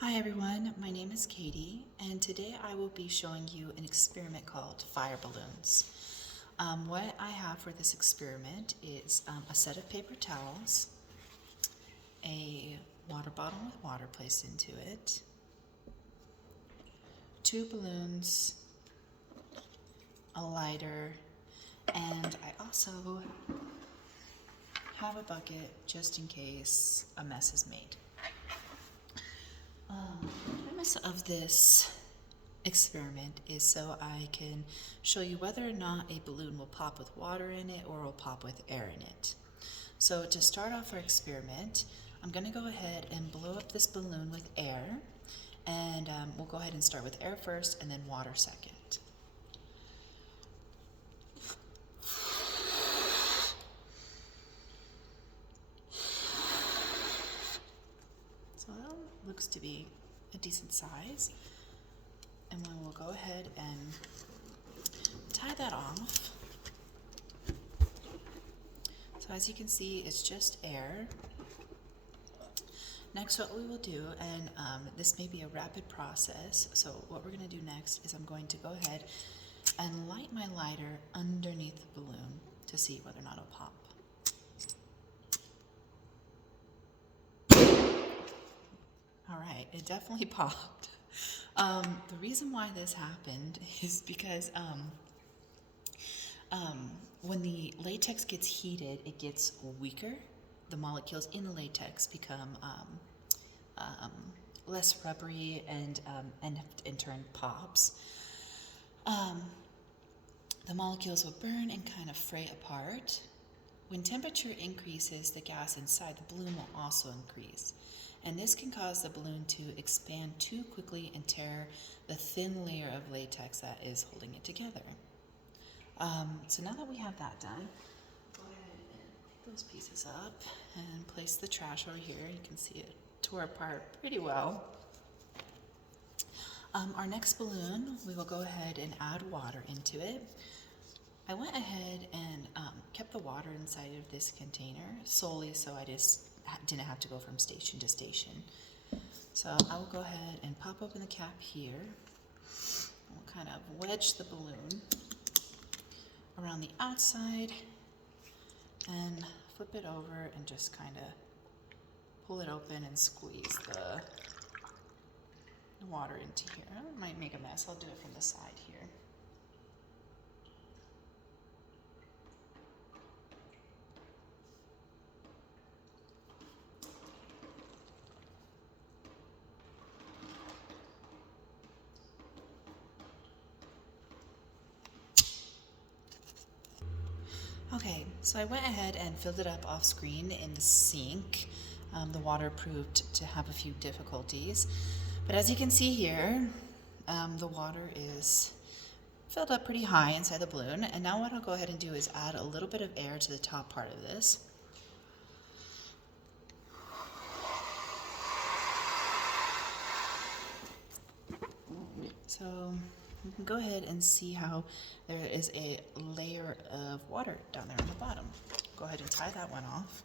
Hi everyone, my name is Katie, and today I will be showing you an experiment called fire balloons. What I have for this experiment is a set of paper towels, a water bottle with water placed into it, 2 balloons, a lighter, and I also have a bucket just in case a mess is made. The premise of this experiment is so I can show you whether or not a balloon will pop with water in it or will pop with air in it. So to start off our experiment, I'm going to go ahead and blow up this balloon with air, and we'll go ahead and start with air first and then water second. So that looks to be a decent size, and then we'll go ahead and tie that off. So as you can see, it's just air. Next, what we will do, and this may be a rapid process, so what we're going to do next is I'm going to go ahead and light my lighter underneath the balloon to see whether or not it'll pop. All right, it definitely popped. The reason why this happened is because when the latex gets heated, it gets weaker. The molecules in the latex become less rubbery and in turn pops. The molecules will burn and kind of fray apart. When temperature increases, the gas inside the balloon will also increase. And this can cause the balloon to expand too quickly and tear the thin layer of latex that is holding it together. So now that we have that done, go ahead and pick those pieces up and place the trash over here. You can see it tore apart pretty well. Our next balloon, we will go ahead and add water into it. I went ahead and kept the water inside of this container solely so I just didn't have to go from station to station. So I will go ahead and pop open the cap here. We'll kind of wedge the balloon around the outside and flip it over and just kind of pull it open and squeeze the water into here. It might make a mess. I'll do it from the side here. Okay, so I went ahead and filled it up off screen in the sink. The water proved to have a few difficulties, but as you can see here, the water is filled up pretty high inside the balloon, and now what I'll go ahead and do is add a little bit of air to the top part of this. So you can go ahead and see how there is a layer of water down there on the bottom. Go ahead and tie that one off.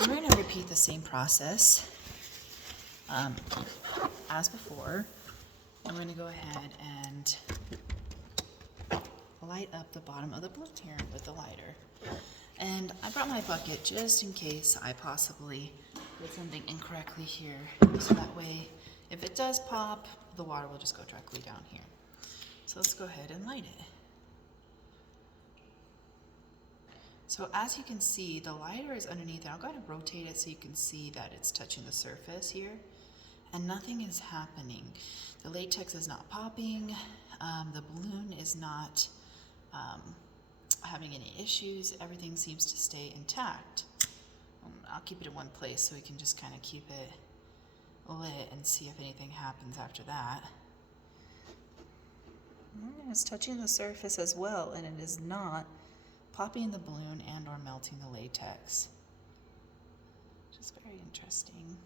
And we're going to repeat the same process as before. I'm going to go ahead and light up the bottom of the balloon here with the lighter. And I brought my bucket just in case I possibly did something incorrectly here. So that way, if it does pop, the water will just go directly down here. So let's go ahead and light it. So as you can see, the lighter is underneath, and I'll go ahead and rotate it so you can see that it's touching the surface here, and nothing is happening. The latex is not popping, the balloon is not having any issues, everything seems to stay intact. I'll keep it in one place so we can just kind of keep it lit and see if anything happens after that. It's touching the surface as well, and it is not popping the balloon and or melting the latex. Which is very interesting.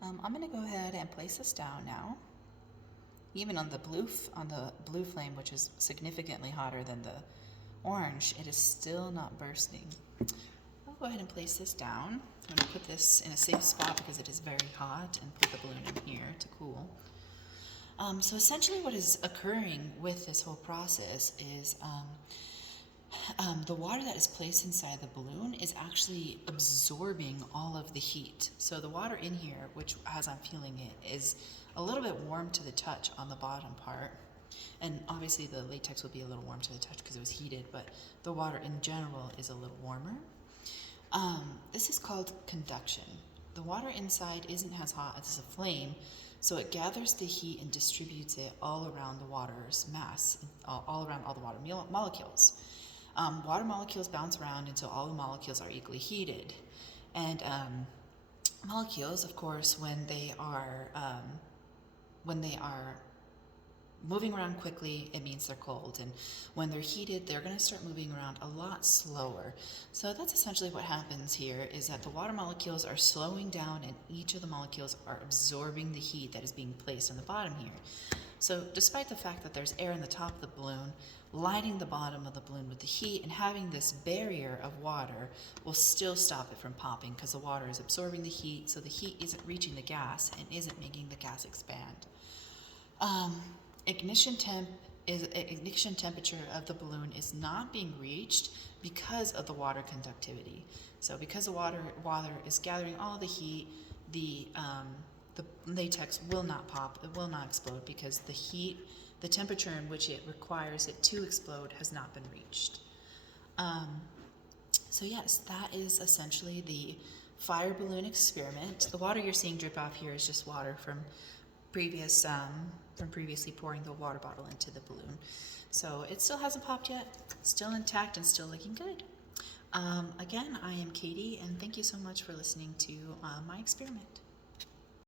I'm going to go ahead and place this down now. Even on the blue flame, which is significantly hotter than the orange, it is still not bursting. I'll go go ahead and place this down. I'm going to put this in a safe spot because it is very hot, and put the balloon in here to cool. So essentially what is occurring with this whole process is the water that is placed inside the balloon is actually absorbing all of the heat. So the water in here, which as I'm feeling it, is a little bit warm to the touch on the bottom part. And obviously the latex will be a little warm to the touch because it was heated, but the water in general is a little warmer. This is called conduction. The water inside isn't as hot as a flame, so it gathers the heat and distributes it all around the water's mass, all around all the water molecules. Water molecules bounce around until all the molecules are equally heated. And molecules, of course, when they are moving around quickly, it means they're cold. And when they're heated, they're going to start moving around a lot slower. So that's essentially what happens here, is that the water molecules are slowing down, and each of the molecules are absorbing the heat that is being placed on the bottom here. So despite the fact that there's air in the top of the balloon, lighting the bottom of the balloon with the heat and having this barrier of water will still stop it from popping, because the water is absorbing the heat, so the heat isn't reaching the gas and isn't making the gas expand. Ignition temperature of the balloon is not being reached because of the water conductivity. So because the water is gathering all the heat, the latex will not pop, it will not explode, because the temperature in which it requires it to explode has not been reached. So yes, that is essentially the fire balloon experiment. The water you're seeing drip off here is just water from previously pouring the water bottle into the balloon. So it still hasn't popped yet, still intact and still looking good. Again, I am Katie, and thank you so much for listening to my experiment.